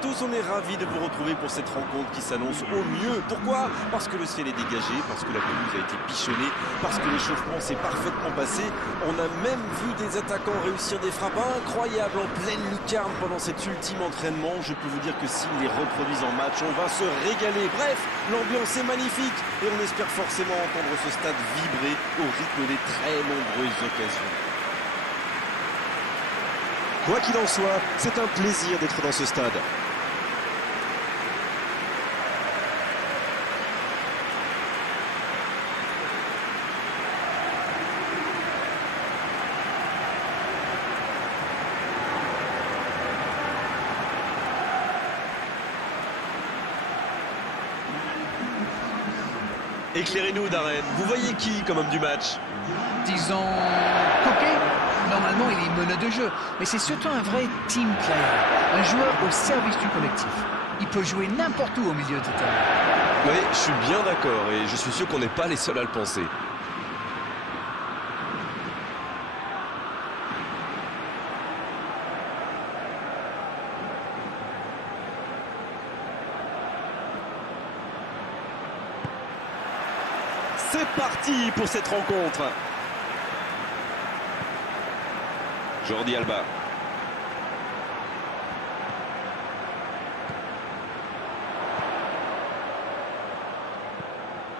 tous, on est ravis de vous retrouver pour cette rencontre qui s'annonce au mieux. Pourquoi? Parce que le ciel est dégagé, parce que la pelouse a été bichonnée, parce que l'échauffement s'est parfaitement passé. On a même vu des attaquants réussir des frappes incroyables en pleine lucarne pendant cet ultime entraînement. Je peux vous dire que s'ils les reproduisent en match, on va se régaler. Bref, l'ambiance est magnifique et on espère forcément entendre ce stade vibrer au rythme des très nombreuses occasions. Quoi qu'il en soit, c'est un plaisir d'être dans ce stade. Éclairez-nous, Darren. Vous voyez qui comme homme du match? Disons Coquet. Normalement, il est meneur de jeu, mais c'est surtout un vrai team player, un joueur au service du collectif. Il peut jouer n'importe où au milieu de terrain. Oui, je suis bien d'accord et je suis sûr qu'on n'est pas les seuls à le penser. C'est parti pour cette rencontre. Jordi Alba.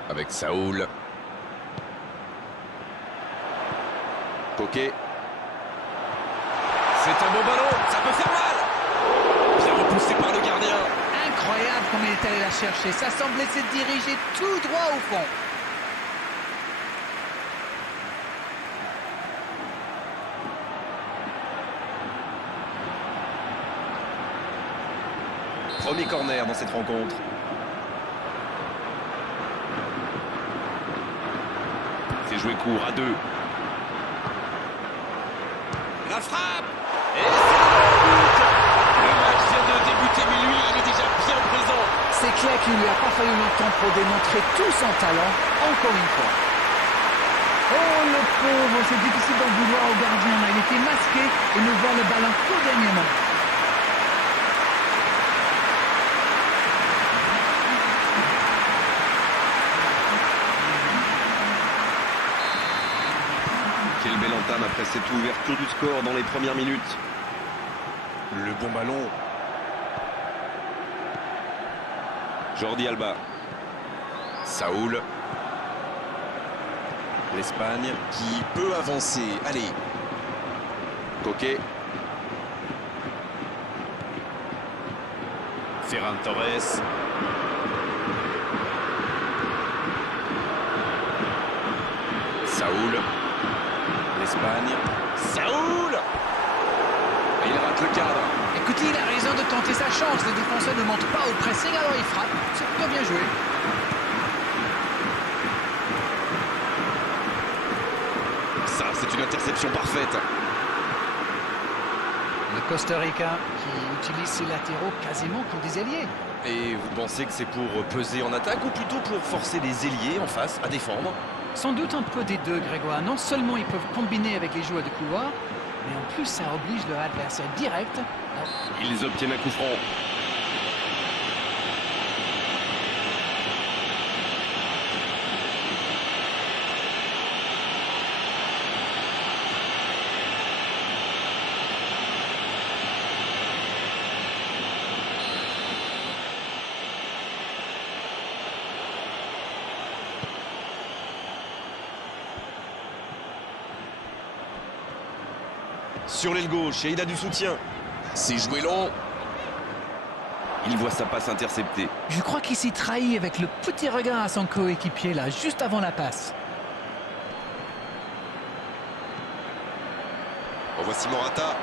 Avec Saoul. Coquet. C'est un bon ballon, ça peut faire mal. Bien repoussé par le gardien. Incroyable comme il est allé la chercher. Ça semblait se diriger tout droit au fond. Premier corner dans cette rencontre. C'est joué court à deux. La frappe. Et le match vient de débuter, mais lui, il est déjà bien présent. C'est clair qu'il lui a pas fallu longtemps pour démontrer tout son talent, encore une fois. Oh le pauvre, c'est difficile d'en vouloir au gardien. Là. Il était masqué et ne voit le ballon qu'au dernier moment. Quelle belle entame après cette ouverture du score dans les premières minutes. Le bon ballon. Jordi Alba. Saoul. L'Espagne qui peut avancer. Allez. Coquet. Ferran Torres. Saoul. L'Espagne. Saoul. Et il rate le cadre. Écoutez, il a raison de tenter sa chance. Les défenseurs ne montent pas au pressing, alors il frappe. C'est plutôt bien joué. Ça, c'est une interception parfaite. Le Costa Rica qui utilise ses latéraux quasiment comme des ailiers. Et vous pensez que c'est pour peser en attaque ou plutôt pour forcer les ailiers en face à défendre? Sans doute un peu des deux, Grégoire. Non seulement ils peuvent combiner avec les joueurs de couloir, mais en plus ça oblige leur adversaire direct. Ils obtiennent un coup franc. Sur l'aile gauche et il a du soutien. C'est joué long. Il voit sa passe interceptée. Je crois qu'il s'est trahi avec le petit regard à son coéquipier là, juste avant la passe. Voici Morata.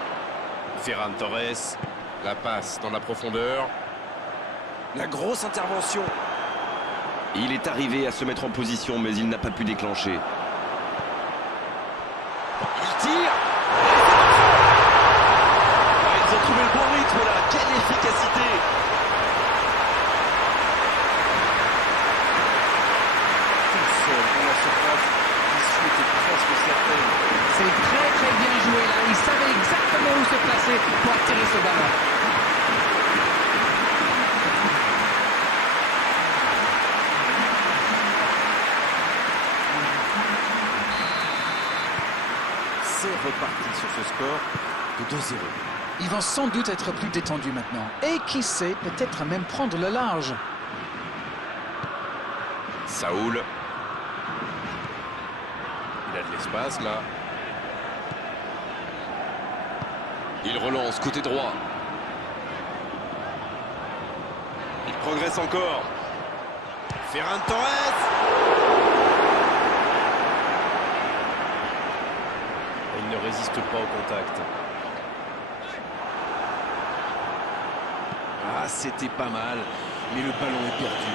Ferran Torres. La passe dans la profondeur. La grosse intervention. Il est arrivé à se mettre en position, mais il n'a pas pu déclencher. Il tire. Ils ont trouvé le bon rythme là. Quelle efficacité. Tout seul dans la surface. L'issue était presque certaine. C'est très très bien joué là. Il savait exactement où se placer pour attirer ce ballon. c'est reparti sur ce score de 2-0. Ils vont sans doute être plus détendus maintenant. Et qui sait, peut-être même prendre le large. Saoul. Il a de l'espace là. Il relance côté droit. Il progresse encore. Ferran Torres. Il ne résiste pas au contact. Ah, c'était pas mal, mais le ballon est perdu.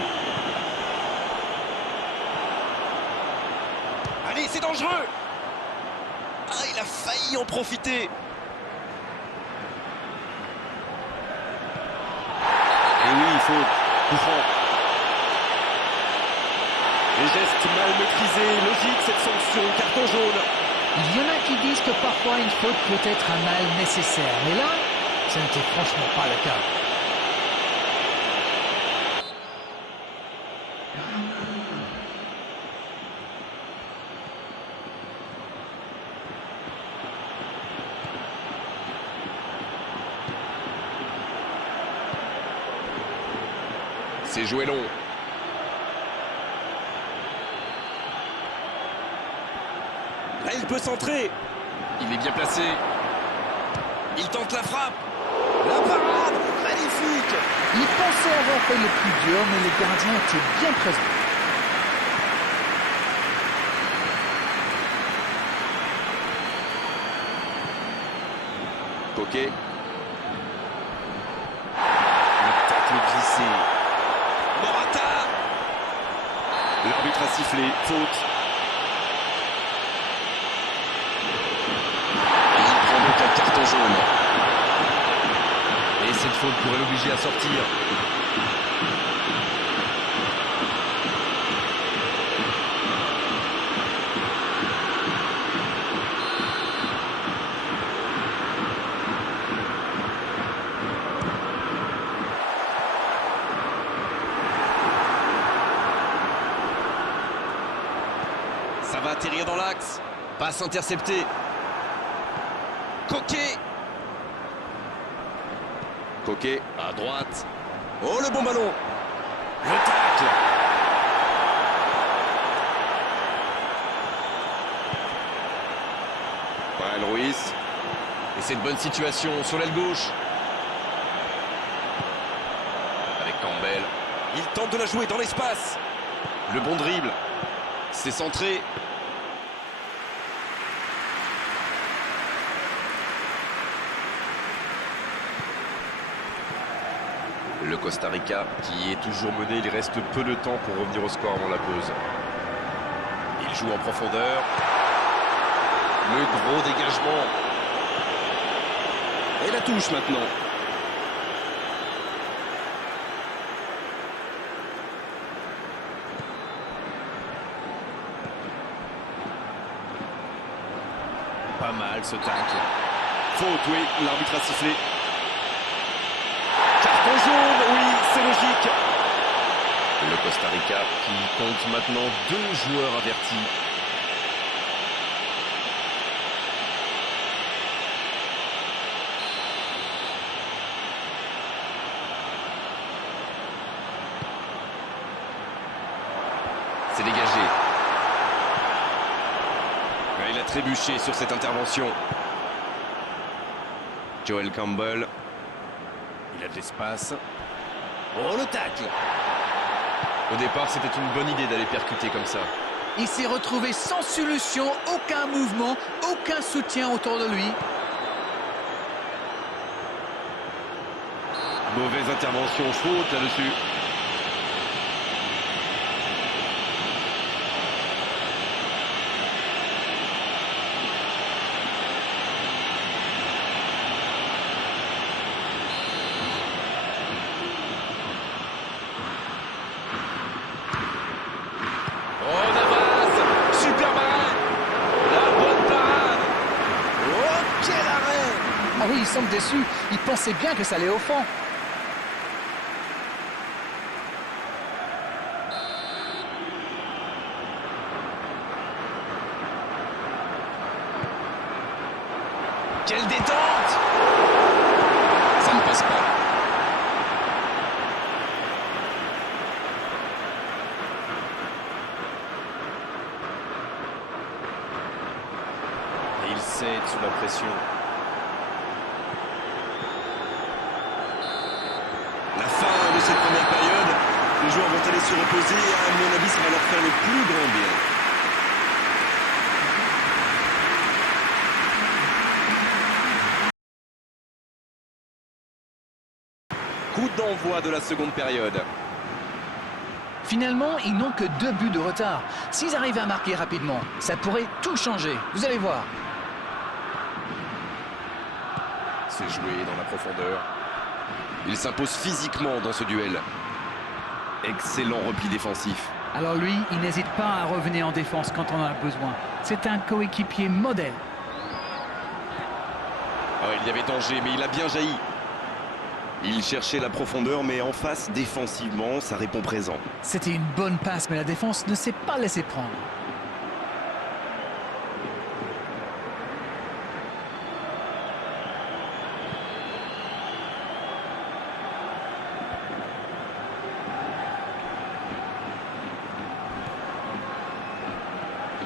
Allez, c'est dangereux. Ah, il a failli en profiter. Et oui, il faut coup franc. Les gestes mal maîtrisés, logique cette sanction, carton jaune. Il y en a qui disent que parfois une faute peut être un mal nécessaire. Mais là, ce n'était franchement pas le cas. C'est joué long. Là, il peut centrer. Il est bien placé. Il tente la frappe. La parade, magnifique. Il pensait avoir fait le plus dur, mais le gardien était bien présent. Coquet. Le tacle glissé. Morata. L'arbitre a sifflé. Faute. Et il prend donc un carton jaune. Et cette faute pourrait l'obliger à sortir. Ça va atterrir dans l'axe. Passe interceptée. Coquet. Coquet à droite. Oh, le bon ballon. Le tacle. Brian Ruiz. Et c'est une bonne situation sur l'aile gauche. Avec Campbell. Il tente de la jouer dans l'espace. Le bon dribble. C'est centré. Le Costa Rica qui est toujours mené, il reste peu de temps pour revenir au score avant la pause. Il joue en profondeur. Le gros dégagement. Et la touche maintenant. Pas mal ce tacle. Faute, oui, l'arbitre a sifflé. Carton jaune, oui, c'est logique. Le Costa Rica qui compte maintenant 2 joueurs avertis. C'est dégagé. Il a trébuché sur cette intervention. Joel Campbell. Il a de l'espace. Oh, le tacle. Au départ, c'était une bonne idée d'aller percuter comme ça. Il s'est retrouvé sans solution, aucun mouvement, aucun soutien autour de lui. Mauvaise intervention, faute là-dessus. Ah oui, il semble déçu. Il pensait bien que ça allait au fond. Quelle détente! Ça ne passe pas. Et il cède sous la pression. La fin de cette première période, les joueurs vont aller se reposer et à mon avis ça va leur faire le plus grand bien. Coup d'envoi de la seconde période. Finalement, ils n'ont que 2 buts de retard. S'ils arrivent à marquer rapidement, ça pourrait tout changer. Vous allez voir. C'est joué dans la profondeur. Il s'impose physiquement dans ce duel. Excellent repli défensif. Alors lui, il n'hésite pas à revenir en défense quand on en a besoin. C'est un coéquipier modèle. Ah ouais, il y avait danger, mais il a bien jailli. Il cherchait la profondeur, mais en face, défensivement, ça répond présent. C'était une bonne passe, mais la défense ne s'est pas laissée prendre.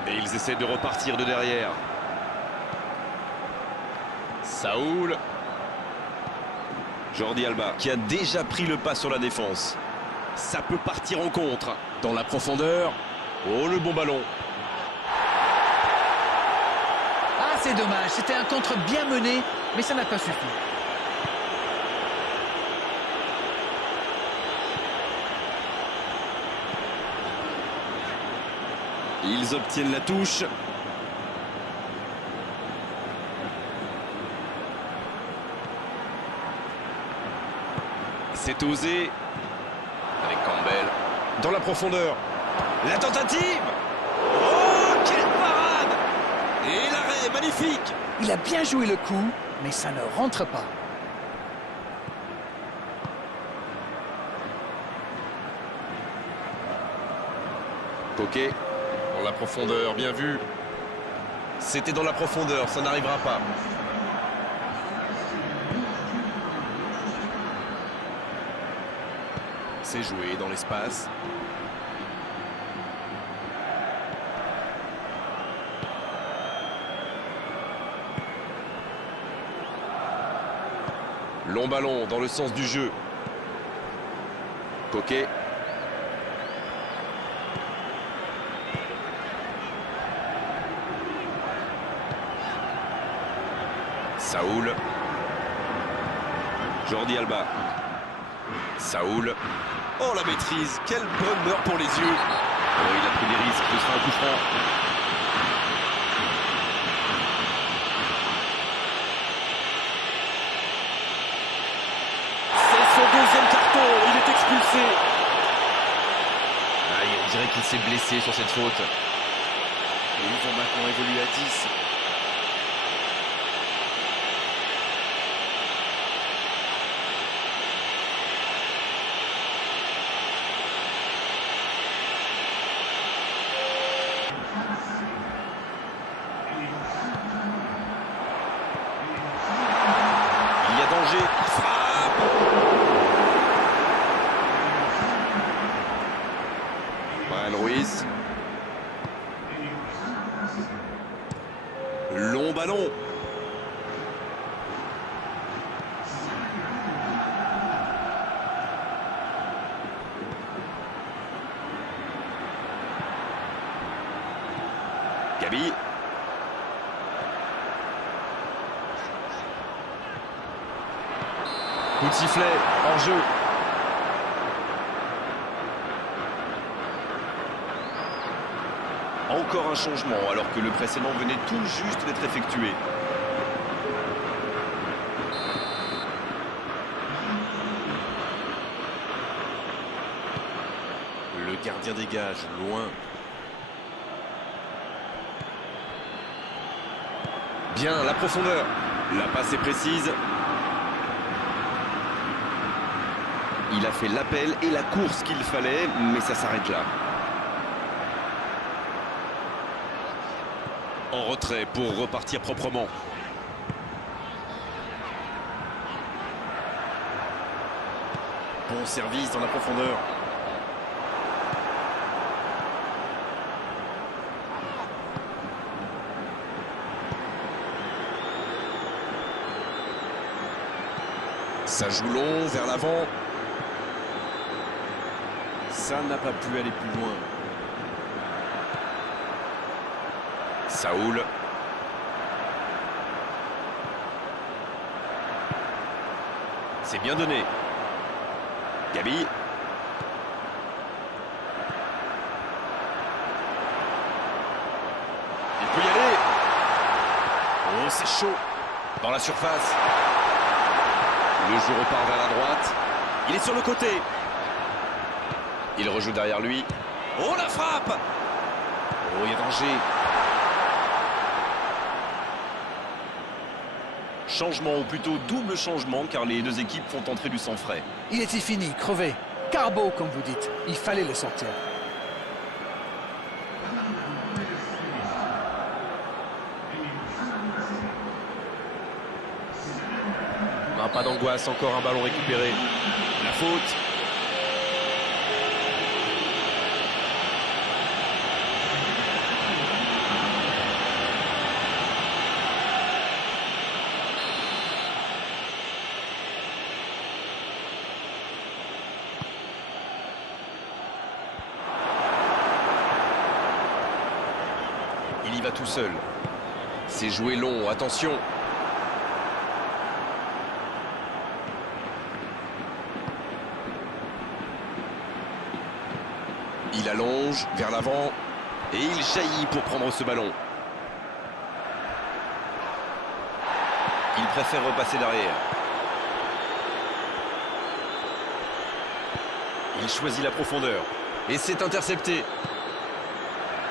Et ils essaient de repartir de derrière. Saoul. Jordi Alba, qui a déjà pris le pas sur la défense. Ça peut partir en contre. Dans la profondeur. Oh, le bon ballon. Ah, c'est dommage. C'était un contre bien mené, mais ça n'a pas suffi. Ils obtiennent la touche. C'est osé. Avec Campbell. Dans la profondeur. La tentative. Oh, quelle parade! Et l'arrêt, magnifique. Il a bien joué le coup, mais ça ne rentre pas. Coquet. Dans la profondeur, bien vu. C'était dans la profondeur, ça n'arrivera pas. C'est joué dans l'espace. Long ballon dans le sens du jeu. Coquet. Saoul. Jordi Alba. Saoul. Oh, la maîtrise. Quel bonheur pour les yeux. Oh, il a pris des risques. Ce sera un coup franc. C'est son deuxième carton. Il est expulsé. Aïe, on dirait qu'il s'est blessé sur cette faute. Et ils vont maintenant évoluer à 10. Il y a danger. Frappe. Brian Ruiz. Long ballon. Gabi. Coup de sifflet, hors jeu. Encore un changement alors que le précédent venait tout juste d'être effectué. Le gardien dégage loin. Bien, la profondeur. La passe est précise. Il a fait l'appel et la course qu'il fallait, mais ça s'arrête là. En retrait pour repartir proprement. Bon service dans la profondeur. Ça joue long vers l'avant. Ça n'a pas pu aller plus loin. Saoul. C'est bien donné. Gabi. Il peut y aller. Oh, c'est chaud. Dans la surface. Le jeu repart vers la droite. Il est sur le côté. Il rejoue derrière lui. Oh, la frappe! Oh, il y a danger. Changement, ou plutôt double changement, car les deux équipes font entrer du sang frais. Il était fini, crevé. Carbo, comme vous dites. Il fallait le sortir. Pas d'angoisse, encore un ballon récupéré. La faute. Il y va tout seul. C'est joué long, attention. Il allonge vers l'avant et il jaillit pour prendre ce ballon. Il préfère repasser derrière. Il choisit la profondeur et c'est intercepté.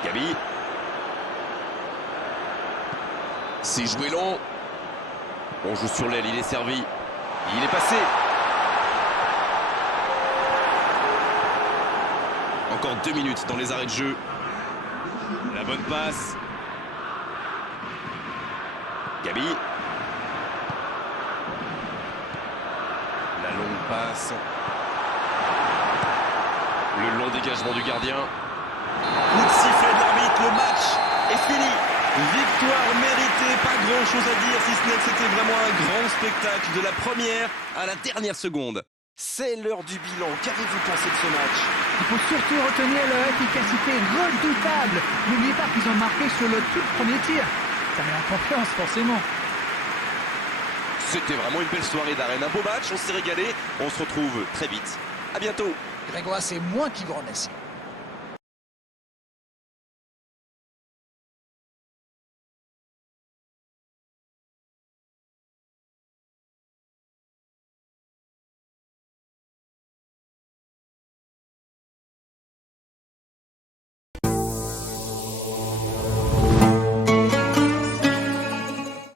Gabi. C'est joué long. On joue sur l'aile, il est servi. Il est passé. Encore 2 minutes dans les arrêts de jeu. La bonne passe. Gabi. La longue passe. Le long dégagement du gardien. Coup de sifflet de l'arbitre, le match est fini. Victoire méritée, pas grand chose à dire, si ce n'est que c'était vraiment un grand spectacle de la première à la dernière seconde. C'est l'heure du bilan. Qu'avez-vous pensé de ce match? Il faut surtout retenir leur efficacité redoutable. N'oubliez pas qu'ils ont marqué sur le tout premier tir. Ça met en confiance, forcément. C'était vraiment une belle soirée d'arène. Un beau match, on s'est régalé. On se retrouve très vite. À bientôt. Grégoire, c'est moi qui vous remercie.